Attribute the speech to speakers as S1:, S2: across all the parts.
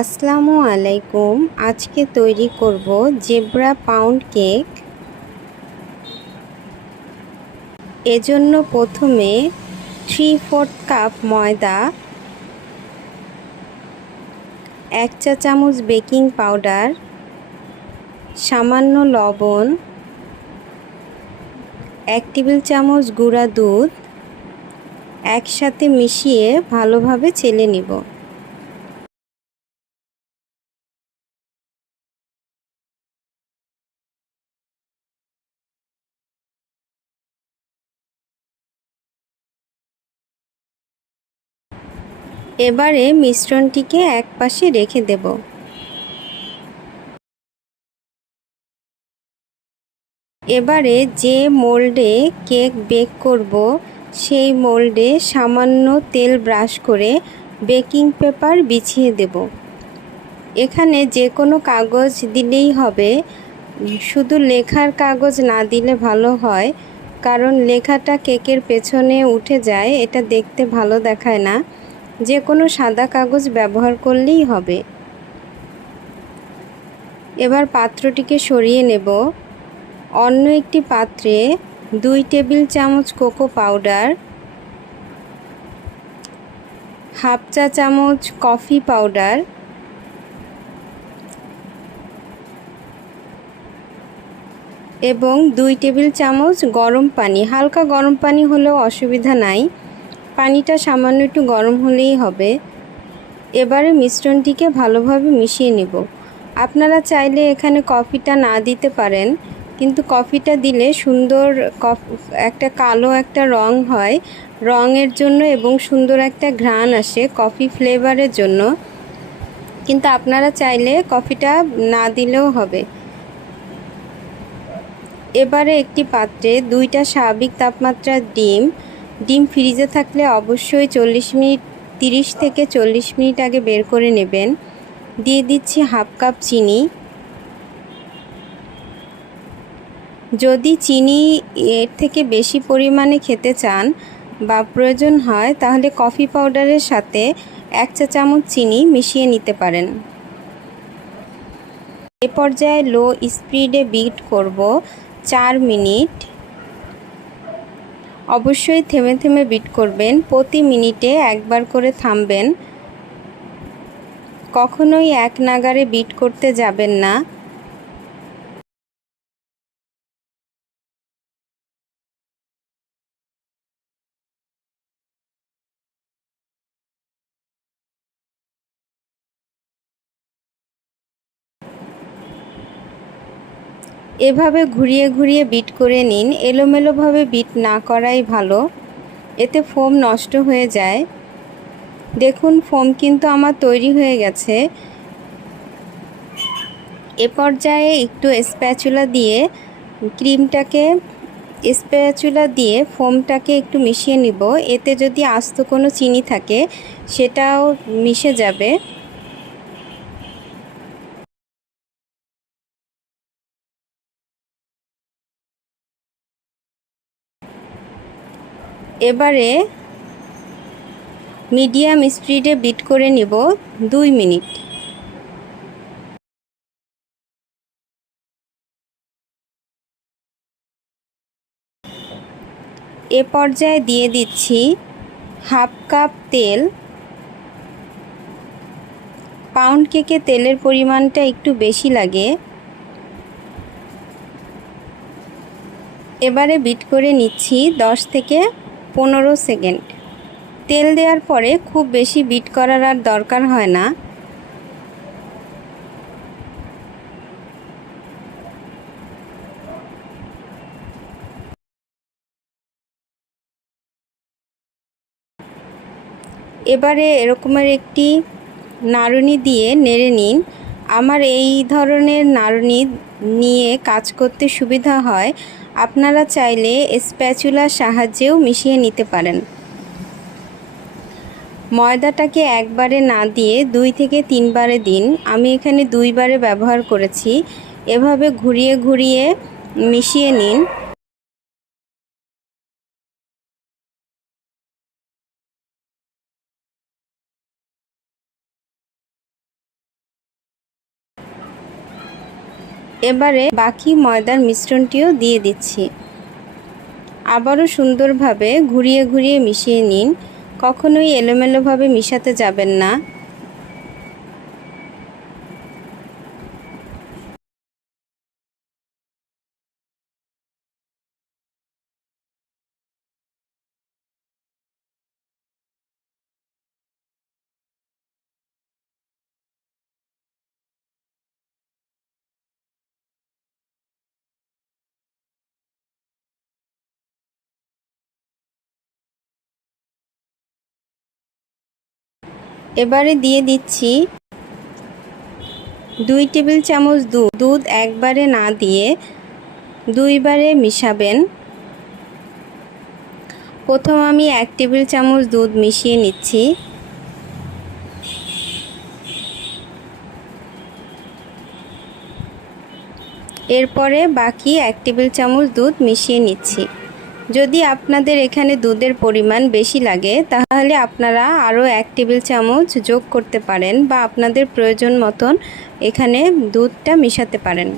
S1: আসসালামু আলাইকুম। আজকে তৈরি করব জেব্রা পাউন্ড কেক। এজন্য প্রথমে থ্রি ফোর্থ কাপ ময়দা, এক চা চামচ বেকিং পাউডার, সামান্য লবণ, এক টেবিল চামচ গুঁড়া দুধ, একসাথে মিশিয়ে ভালোভাবে চেলে নিব। এবারে মিশ্রণটিকে এক পাশে রেখে দেব। এবারে যে মোল্ডে কেক বেক করব, সেই মোল্ডে সামান্য তেল ব্রাশ করে বেকিং পেপার বিছিয়ে দেব। এখানে যে কোনো কাগজ দিলেই হবে। শুধু লেখার কাগজ না দিলে ভালো হয়, কারণ লেখাটা কেকের পেছনে উঠে যায়, এটা দেখতে ভালো দেখায় না। যে কোনো সাদা কাগজ ব্যবহার করলেই হবে। এবার পাত্রটিকে সরিয়ে নেব। অন্য একটি পাত্রে দুই টেবিল চামচ কোকো পাউডার, হাফ চা চামচ কফি পাউডার, এবং দুই টেবিল চামচ গরম পানি। হালকা গরম পানি হলেও অসুবিধা নাই। পানিটা সামান্য একটু গরম হলেই হবে। এবারে মিশ্রণটিকে ভালোভাবে মিশিয়ে নেব। আপনারা চাইলে এখানে কফিটা না দিতে পারেন, কিন্তু কফিটা দিলে সুন্দর কফ, একটা কালো একটা রং হয়। রঙের জন্য এবং সুন্দর একটা ঘ্রাণ আসে কফি ফ্লেভারের জন্য। কিন্তু আপনারা চাইলে কফিটা না দিলেও হবে। এবারে একটি পাত্রে দুইটা স্বাভাবিক তাপমাত্রার ডিম ডিম ফ্রিজে থাকলে অবশ্যই চল্লিশ মিনিট, তিরিশ থেকে চল্লিশ মিনিট আগে বের করে নেবেন। দিয়ে দিচ্ছি হাফ কাপ চিনি। যদি চিনি এর থেকে বেশি পরিমাণে খেতে চান বা প্রয়োজন হয়, তাহলে কফি পাউডারের সাথে এক চা চামচ চিনি মিশিয়ে নিতে পারেন। এ পর্যায়ে লো স্পিডে বিট করব চার মিনিট। অবশ্যই থেমে থেমে বিট করবেন। প্রতি মিনিটে একবার করে থামবেন। কখনোই এক নাগারে বিট করতে যাবেন না। এভাবে ঘুরিয়ে ঘুরিয়ে বিট করে নিন। এলোমেলোভাবে বিট না করাই ভালো। এতে ফোম নষ্ট হয়ে যায়। দেখুন, ফোম কিন্তু আমার তৈরি হয়ে গেছে। এ পর্যায়ে একটু স্প্যাচুলা দিয়ে, ক্রিমটাকে, স্প্যাচুলা দিয়ে ফোমটাকে একটু মিশিয়ে নিব। এতে যদি আস্ত কোনো চিনি থাকে, সেটাও মিশে যাবে। এবারে মিডিয়াম স্পিডে বিট করে নিব দুই মিনিট। এ পর্যায়ে দিয়ে দিচ্ছি হাফ কাপ তেল। পাউন্ড কেকে তেলের পরিমাণটা একটু বেশি লাগে। এবারে বিট করে নিচ্ছি দশ থেকে পনেরো সেকেন্ড। তেল দেওয়ার পরে খুব বেশি বিট করার আর দরকার হয় না। এবারে এরকমের একটি নাড়ুনি দিয়ে নেড়ে নিন। আমার এই ধরনের নাড়ুনি নিয়ে কাজ করতে সুবিধা হয়। আপনারা চাইলে স্প্যাচুলার সাহায্যেও মিশিয়ে নিতে পারেন। ময়দাটাকে একবারে না দিয়ে দুই থেকে তিনবারে দিন। আমি এখানে দুইবারে ব্যবহার করেছি। এভাবে ঘুরিয়ে ঘুরিয়ে মিশিয়ে নিন। এবারে বাকি ময়দার মিশ্রণটিও দিয়ে দিচ্ছি। আবারও সুন্দরভাবে ঘুরিয়ে ঘুরিয়ে মিশিয়ে নিন। কখনোই এলোমেলোভাবে মিশাতে যাবেন না। এবারে দিয়ে দিচ্ছি দুই টেবিল চামচ দুধ। দুধ একবারে না দিয়ে দুইবারে মিশাবেন। প্রথম আমি এক টেবিল চামচ দুধ মিশিয়ে নিচ্ছি। এরপরে বাকি এক টেবিল চামচ দুধ মিশিয়ে নিচ্ছি। যদি আপনাদের এখানে দুধের পরিমাণ বেশি লাগে, তাহলে আপনারা আরও এক টেবিল চামচ যোগ করতে পারেন বা আপনাদের প্রয়োজন মতন এখানে দুধটা মিশাতে পারেন।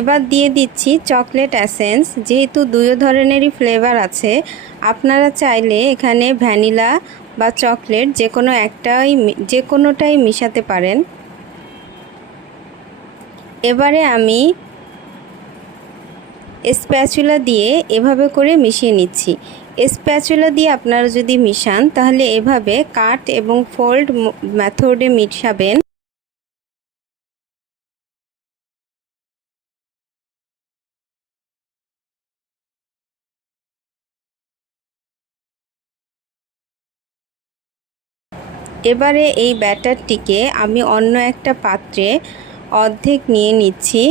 S1: এবার দিয়ে দিচ্ছি চকলেট অ্যাসেন্স যেহেতু দুই ধরনেরই ফ্লেভার আছে, আপনারা চাইলে এখানে ভ্যানিলা বা চকলেট যে কোনো একটাই যে কোনোটাই মিশাতে পারেন। এবারে আমি স্প্যাচুলা দিয়ে এভাবে করে মিশিয়ে নিচ্ছি। স্প্যাচুলা দিয়ে আপনারা যদি মিশান, তাহলে এভাবে কাট এবং ফোল্ড মেথডে মিশাবেন। এবারে এই ব্যাটারটিকে আমি অন্য একটা পাত্রে অর্ধেক নিয়ে নিচ্ছি।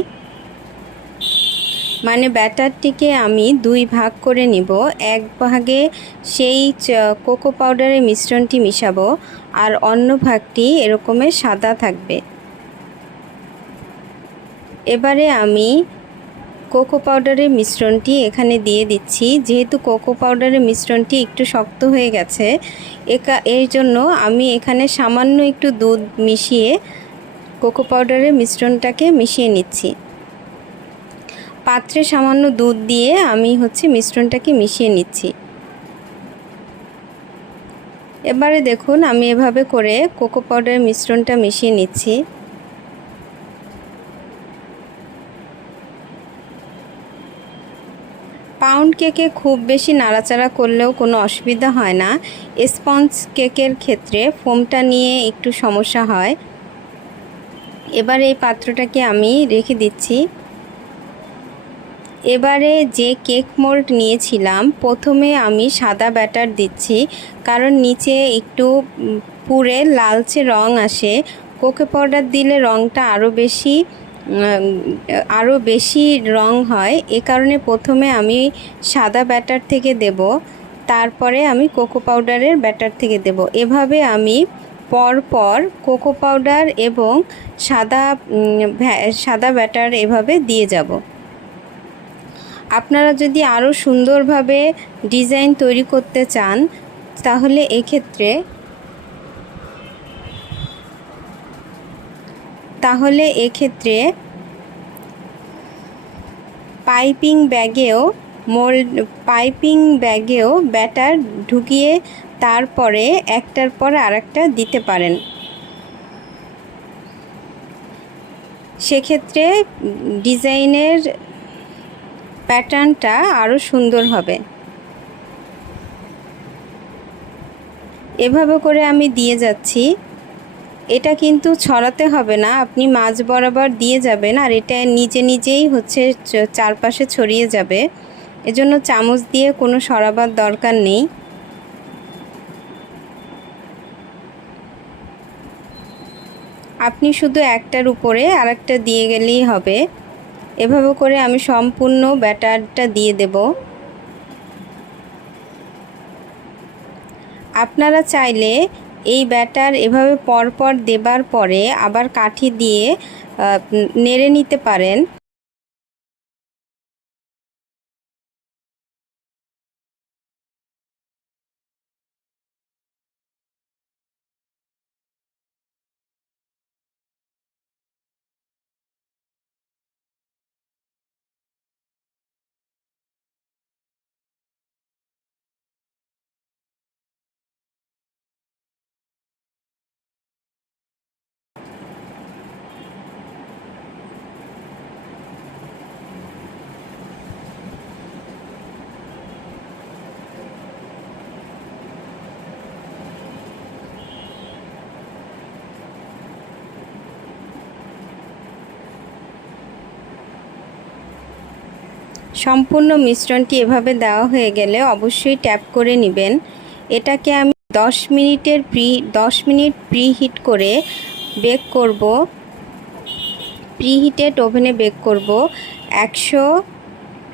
S1: মানে ব্যাটারটিকে আমি দুই ভাগ করে নিব। এক ভাগে সেই কোকো পাউডারের মিশ্রণটি মিশাবো আর অন্য ভাগটি এরকমের সাদা থাকবে। এবারে আমি কোকো পাউডারের মিশ্রণটি এখানে দিয়ে দিচ্ছি। যেহেতু কোকো পাউডারের মিশ্রণটি একটু শক্ত হয়ে গেছে, একা এর জন্য আমি এখানে সামান্য একটু দুধ মিশিয়ে কোকো পাউডারের মিশ্রণটাকে মিশিয়ে নিচ্ছি। পাত্রে সামান্য দুধ দিয়ে আমি হচ্ছে মিশ্রণটাকে মিশিয়ে নিচ্ছি। এবারে দেখুন আমি এভাবে করে কোকো পাউডারের মিশ্রণটা মিশিয়ে নিচ্ছি। পাউন্ড কেকে খুব বেশি নাড়াচাড়া করলেও কোনো অসুবিধা হয় না। স্পঞ্জ কেকের ক্ষেত্রে ফোমটা নিয়ে একটু সমস্যা হয়। এবার এই পাত্রটাকে আমি রেখে দিচ্ছি। এবারে যে কেক মোল্ড নিয়েছিলাম, প্রথমে আমি সাদা ব্যাটার দিচ্ছি, কারণ নিচে একটু পুরে লালচে রং আসে। কোকে পাউডার দিলে রংটা আরও বেশি আরও বেশি রং হয়। এ কারণে প্রথমে আমি সাদা ব্যাটার থেকে দেব, তারপরে আমি কোকো পাউডারের ব্যাটার থেকে দেব। এভাবে আমি পর পর কোকো পাউডার এবং সাদা সাদা ব্যাটার এভাবে দিয়ে যাব। আপনারা যদি আরও সুন্দরভাবে ডিজাইন তৈরি করতে চান, তাহলে এক্ষেত্রে তাহলে এক্ষেত্রে পাইপিং ব্যাগেও মোল্ড পাইপিং ব্যাগেও ব্যাটার ঢুকিয়ে তারপরে একটার পর আরেকটা দিতে পারেন। সেক্ষেত্রে ডিজাইনের প্যাটার্নটা আরও সুন্দর হবে। এভাবে করে আমি দিয়ে যাচ্ছি। এটা কিন্তু ছড়াতে হবে না, আপনি মাছ বরাবর দিয়ে যাবেন আর এটা নিজে নিজেই হচ্ছে চারপাশে ছড়িয়ে যাবে। এজন্য চামচ দিয়ে কোনো সরাবার দরকার নেই। আপনি শুধু একটার উপরে আরেকটা দিয়ে গেলেই হবে। এভাবে করে আমি সম্পূর্ণ ব্যাটারটা দিয়ে দেব। আপনারা চাইলে এই ব্যাটার এভাবে পরপর দেবার পরে আবার কাঠি দিয়ে নেড়ে নিতে পারেন। সম্পূর্ণ মিশ্রণটি এভাবে দেওয়া হয়ে গেলে অবশ্যই ট্যাপ করে নেবেন। এটাকে আমি 10 মিনিটের প্রি 10 মিনিট প্রি হিট করে বেক করব। প্রি হিটেড ওভেনে বেক করব একশো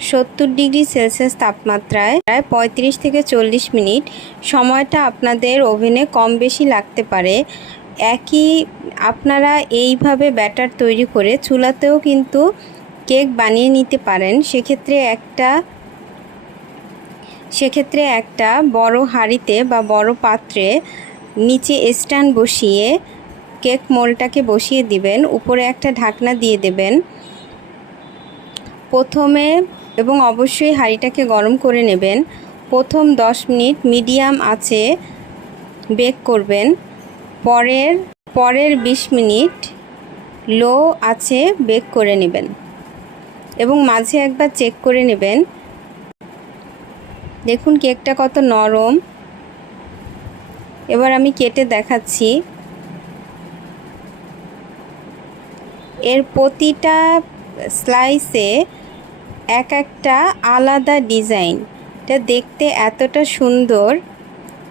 S1: সত্তর ডিগ্রি সেলসিয়াস তাপমাত্রায়, প্রায় পঁয়ত্রিশ থেকে চল্লিশ মিনিট। সময়টা আপনাদের ওভেনে কম বেশি লাগতে পারে। একই, আপনারা এইভাবে ব্যাটার তৈরি করে চুলাতেও কিন্তু কেক বানিয়ে নিতে পারেন, সেক্ষেত্রে একটা সেক্ষেত্রে একটা বড় হাঁড়িতে বা বড় পাত্রে নিচে স্ট্যান্ড বসিয়ে কেক মোলটাকে বসিয়ে দিবেন, উপরে একটা ঢাকনা দিয়ে দেবেন। প্রথমে এবং অবশ্যই হাঁড়িটাকে গরম করে নেবেন। প্রথম 10 মিনিট মিডিয়াম আছে বেক করবেন। পরের পরের 20 মিনিট লো আছে বেক করে নেবেন। এবং মাঝে একবার চেক করে নেবেন। দেখুন কেকটা কত নরম। এবার আমি কেটে দেখাচ্ছি। এর প্রতিটা স্লাইসে এক একটা আলাদা ডিজাইন এটা দেখতে এতটা সুন্দর।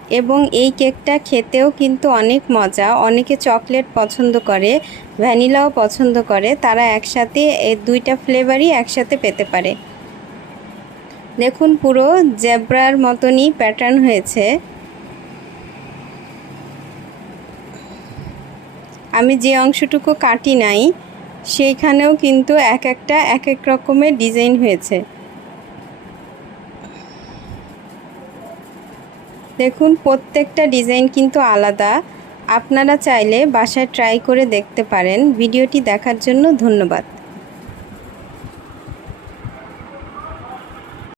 S1: এবং এই কেকটা খেতেও কিন্তু অনেক মজা। অনেকে চকলেট পছন্দ করে, ভ্যানিলাও পছন্দ করে। তারা একসাথে এই দুইটা ফ্লেভারই একসাথে পেতে পারে। দেখুন পুরো জেব্রার মতনই প্যাটার্ন হয়েছে। আমি যে অংশটুকু কাটি নাই, সেইখানেও কিন্তু এক একটা এক এক রকমের ডিজাইন হয়েছে। দেখুন, প্রত্যেকটা ডিজাইন কিন্তু আলাদা। আপনারা চাইলে বাসায় ট্রাই করে দেখতে পারেন। ভিডিওটি দেখার জন্য ধন্যবাদ।